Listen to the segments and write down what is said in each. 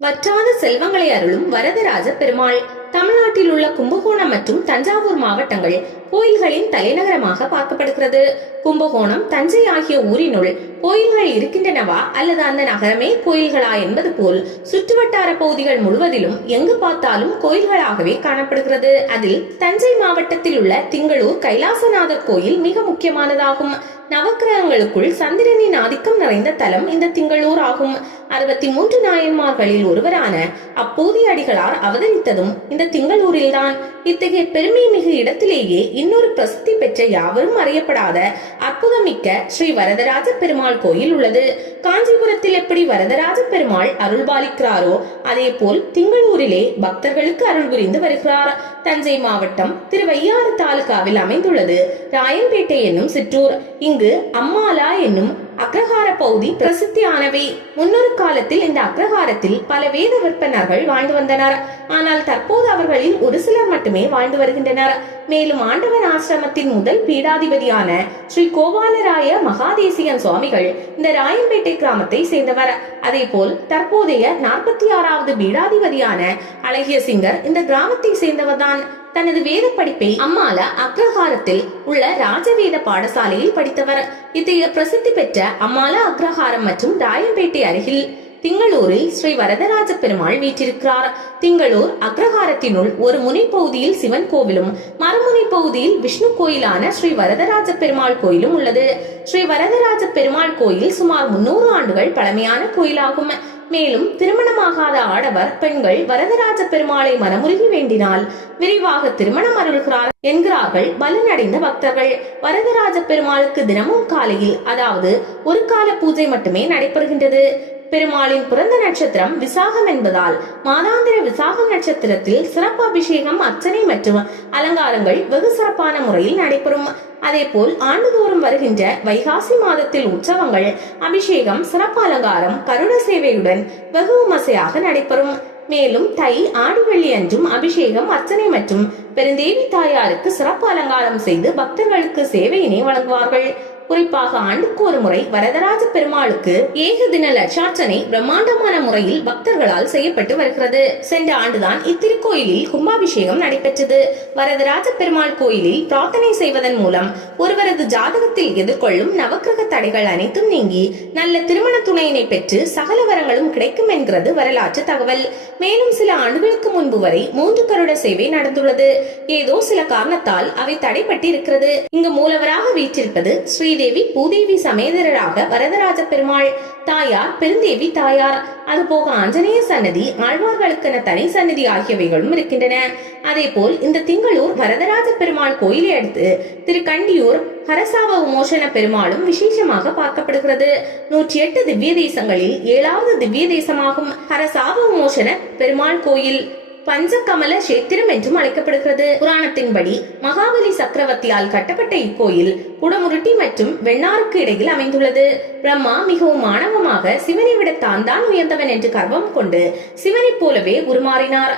வற்றாத செல்வங்களை அருளும் வரதராஜ பெருமாள். தமிழ்நாட்டில் உள்ள கும்பகோணம் மற்றும் தஞ்சாவூர் மாவட்டங்கள் கோயில்களின் தலைநகரமாக பார்க்கப்படுகிறது. கும்பகோணம், தஞ்சை ஆகிய ஊரினுள் கோயில்கள் இருக்கின்றனவா அல்லது அந்த நகரமே கோயில்களா என்பது போல் சுற்றுவட்டார பகுதிகள் முழுவதிலும் எங்கு பார்த்தாலும் கோயில்களாகவே காணப்படுகிறது. அதில் தஞ்சை மாவட்டத்தில் உள்ள திங்களூர் கைலாசநாதர் கோயில் மிக முக்கியமானதாகும். நவக்கிரகங்களுக்குள் சந்திரனின் ஆதிக்கம் நிறைந்த தலம் இந்த திங்களூர் ஆகும். 63 நாயன்மார்களில் ஒருவரான அப்போதி அடிகளார் அவதரித்ததும் இந்த திங்களூரில்தான். இத்தகைய பெருமை மிகு இடத்திலேயே இன்னொரு பிரசித்தி பெற்ற யாவரும் அறியப்படாத அற்புதமிக்க ஸ்ரீ வரதராஜ பெருமாள் கோயில் உள்ளது. காஞ்சிபுரத்தில் எப்படி வரதராஜ பெருமாள் அருள்பாலிக்கிறாரோ அதே போல் திங்களூரிலே பக்தர்களுக்கு அருள் புரிந்து வருகிறார். தஞ்சை மாவட்டம் திருவையாறு தாலுகாவில் அமைந்துள்ளது ராயன்பேட்டை என்னும் சிற்றூர். இங்கு அம்மாலா என்னும் அக்ரஹார பகுதி பிரசித்தியானவை. முன்னொரு காலத்தில் இந்த அக்ரஹாரத்தில் பல வேத விற்பனர்கள் வாழ்ந்து வந்தனர். ஆனால் தற்போது அவர்களில் ஒரு சிலர் மட்டுமே வாழ்ந்து வருகின்றனர். மேலும் ஆண்டவன் ஆசிரமத்தின் முதல் பீடாதிபதியான ஸ்ரீ கோபாலராய மகாதேசிகன் சுவாமிகள் இந்த ராயன்பேட்டை கிராமத்தை சேர்ந்தவர். அதே போல் தற்போதைய 46வது பீடாதிபதியான அழகிய சிங்கர் இந்த கிராமத்தை சேர்ந்தவர்தான். தனது வேத படிப்பை அம்மால அக்ரஹாரத்தில் உள்ள ராஜவேத பாடசாலையில் படித்தவர். இத்தகைய பிரசித்தி பெற்ற அம்மால அக்ரஹாரம் மற்றும் ராயன்பேட்டை அருகில் திங்களூரில் ஸ்ரீ வரதராஜ பெருமாள் வீற்றிருக்கிறார். திங்களூர் அக்ரஹாரத்தினுள் ஒரு முனை பகுதியில் சிவன் கோவிலும் மறுமுனை பகுதியில் விஷ்ணு கோயிலான ஸ்ரீ வரதராஜ பெருமாள் கோயிலும் உள்ளது. ஸ்ரீ வரதராஜ பெருமாள் கோயில் சுமார் 300 ஆண்டுகள் பழமையான கோயிலாகும். மேலும் திருமணமாகாத ஆடவர் பெண்கள் வரதராஜ பெருமாளை மனமுருகி வேண்டினால் விரிவாக திருமணம் அருள்கிறார் என்கிறார்கள் பலனடைந்த பக்தர்கள். வரதராஜ பெருமாளுக்கு தினமும் காலையில் அதாவது ஒரு கால பூஜை மட்டுமே நடைபெறுகின்றது. பெருமாளின் பிறந்த நட்சத்திரம் விசாகம் என்பதால் மாதாந்திர விசாகம் நட்சத்திரத்தில் சிறப்பு அபிஷேகம், அர்ச்சனை மற்றும் அலங்காரங்கள் வெகு சிறப்பான முறையில் நடைபெறும். அதே போல் ஆண்டுதோறும் வருகின்ற வைகாசி மாதத்தில் உற்சவங்கள், அபிஷேகம், சிறப்பு அலங்காரம், கருட சேவையுடன் வெகு விமர்சையாக நடைபெறும். மேலும் தை, ஆடி, வெள்ளி அன்றும் அபிஷேகம், அர்ச்சனை மற்றும் பெருந்தேவி தாயாருக்கு சிறப்பு அலங்காரம் செய்து பக்தர்களுக்கு சேவையினை வழங்குவார்கள். குறிப்பாக ஆண்டுக்கு ஒரு முறை வரதராஜ பெருமாளுக்கு ஏகதின லட்சார்ச்சனை பிரம்மாண்டமான முறையில் பக்தர்களால் செய்யப்பட்டு வருகிறது. சென்ற ஆண்டுதான் இத்திருக்கோயிலில் கும்பாபிஷேகம் நடைபெற்றது. வரதராஜ பெருமாள் கோயிலில் பிரார்த்தனை செய்வதன் மூலம் ஒருவரது ஜாதகத்தில் எதிர்கொள்ளும் நவக்கிரக தடைகள் அனைத்தும் நீங்கி நல்ல திருமண துணையினை பெற்று சகல வரங்களும் கிடைக்கும் என்கிறது வரலாற்று தகவல். மேலும் சில ஆண்டுகளுக்கு முன்பு வரை 3 கருட சேவை நடந்துள்ளது. ஏதோ சில காரணத்தால் அவை தடைப்பட்டு இருக்கிறது. இங்கு மூலவராக வீற்றிருப்பது ஸ்ரீதேவி பூதேவி சமேதரராக வரதராஜ பெருமாள், தாயார் பெருந்தேவி தாயார், அதுபோக ஆஞ்சநேய சன்னதி, ஆழ்வார்களுக்கென தனி சன்னதி ஆகியவைகளும் இருக்கின்றன. அதே போல் இந்த திங்களூர் வரதராஜ பெருமாள் கோயிலை அடுத்து திருக்கண்டியூர் ஹரசாப விமோசன பெருமாளும் விசேஷமாக பார்க்கப்படுகிறது. 108 திவ்ய தேசங்களில் 7வது திவ்ய தேசமாகும் ஹரசாப விமோசன பெருமாள் கோயில் பஞ்சகமல கஷேத்திரம் என்றும் அழைக்கப்படுகிறது. புராணத்தின்படி மகாபலி சக்கரவர்த்தியால் கட்டப்பட்ட இக்கோயில் குடமுருட்டி மற்றும் வெண்ணாருக்கு இடையில் அமைந்துள்ளது. பிரம்மா மிகவும் மாணவமாக சிவனை விட தான் உயர்ந்தவன் என்று கர்வம் கொண்டு சிவனை போலவே உருமாறினார்.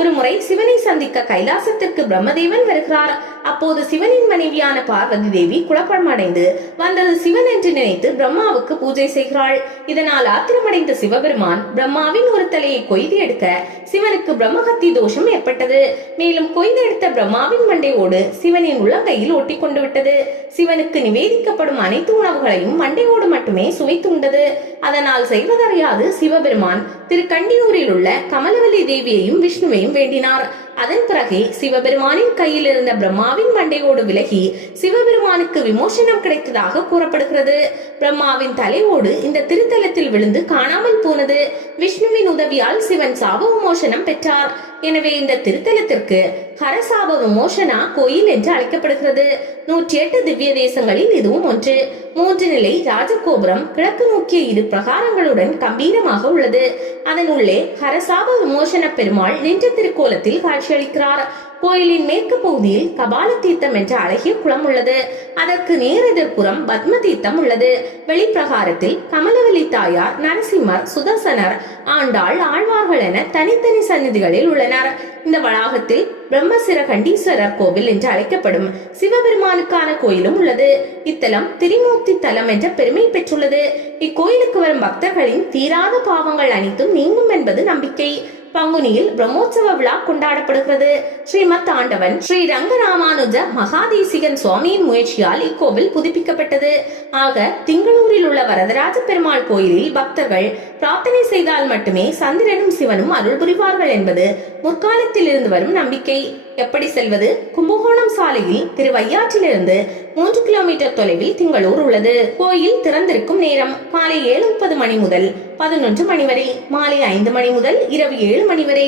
ஒருமுறை சிவனை சந்திக்க கைலாசத்திற்கு பிரம்மதேவன் வருகிறார். அப்போது சிவனின் மனைவியான பார்வதி தேவி குழப்பமடைந்து வந்தது சிவன் என்று நினைத்து பிரம்மாவுக்கு பூஜை செய்கிறாள். இதனால் ஆத்திரமடைந்த சிவபெருமான் பிரம்மாவின் ஒரு தலையை கொய்து எடுக்க சிவனுக்கு பிரம்மஹத்தி தோஷம் ஏற்பட்டது. மேலும் கொய்து எடுத்த பிரம்மாவின் மண்டையோடு சிவனின் உள்ளங்கையில் ஒட்டி கொண்டு விட்டது. சிவனுக்கு நிவேதிக்கப்படும் அனைத்து உணவுகளையும் மண்டையோடு மட்டுமே சுவைத்துண்டது. அதனால் செய்வதறியாது சிவபெருமான் திருக்கண்டியூரில் உள்ள கமலவல்லி தேவியையும் விஷ்ணுவையும் வேண்டினார். அதன் பிறகே சிவபெருமானின் கையில் இருந்த பிரம்மாவின் மண்டையோடு விலகி சிவபெருமானுக்கு விமோசனம் கிடைத்ததாக கூறப்படுகிறது. பிரம்மாவின் தலையோடு இந்த திருத்தலத்தில் விழுந்து காணாமல் போனது. விஷ்ணுவின் உதவியால் சிவன் சாப விமோசனம் பெற்றார். எனவே இந்த திருத்தலத்திற்கு ஹரசாப விமோசனா கோயில் என்று அழைக்கப்படுகிறது. 108 திவ்ய தேசங்களில் இதுவும் ஒன்று. 3 நிலை ராஜகோபுரம் கிழக்கு நோக்கிய 2 பிரகாரங்களுடன் கம்பீரமாக உள்ளது. அதன் உள்ளே ஹரசாப விமோசன பெருமாள் நின்ற திருக்கோலத்தில் காட்சியளிக்கிறார். கோயிலின் மேற்கு பகுதியில் கபால தீர்த்தம் என்ற அழகிய குளம் உள்ளது. அதற்கு நேர் எதிர்ப்புறம் பத்ம தீர்த்தம் உள்ளது. வெளிப்பிரகாரத்தில் கமலவல்லி தாயார், நரசிம்மர், சுதர்சனர், ஆண்டாள், ஆழ்வார்கள் என தனித்தனி சந்நிதிகளில் உள்ளனர். இந்த வளாகத்தில் பிரம்மசிரகண்டீஸ்வரர் கோவில் என்று அழைக்கப்படும் சிவபெருமானுக்கான கோயிலும் உள்ளது. இத்தலம் திரிமூர்த்தி தலம் என்ற பெருமை பெற்றுள்ளது. இக்கோயிலுக்கு வரும் பக்தர்களின் தீராத பாவங்கள் அனைத்தும் நீங்கும் என்பது நம்பிக்கை. பங்குனியில் பிரம்மோற்சவ விழா கொண்டாடப்படுகிறது. ஸ்ரீமத் ஆண்டவன் ஸ்ரீ ரங்கராமானுஜ மகாதேசிகன் சுவாமியின் முயற்சியால் இக்கோவில் புதுப்பிக்கப்பட்டது. ஆக திங்களூரில் உள்ள வரதராஜ பெருமாள் கோயிலில் பக்தர்கள் பிரார்த்தனை செய்தால் மட்டுமே சந்திரனும் சிவனும் அருள் புரிவார்கள் என்பது முற்காலத்தில் இருந்து வரும் நம்பிக்கை. எப்படி செல்வது? கும்பகோணம் சாலையில் திருவையாற்றிலிருந்து 3 கிலோமீட்டர் தொலைவில் திங்களூர் உள்ளது. கோயில் திறந்திருக்கும் நேரம் காலை 7:30 மணி முதல் 11 மணி வரை, மாலை 5 மணி முதல் இரவு 7 மணி வரை.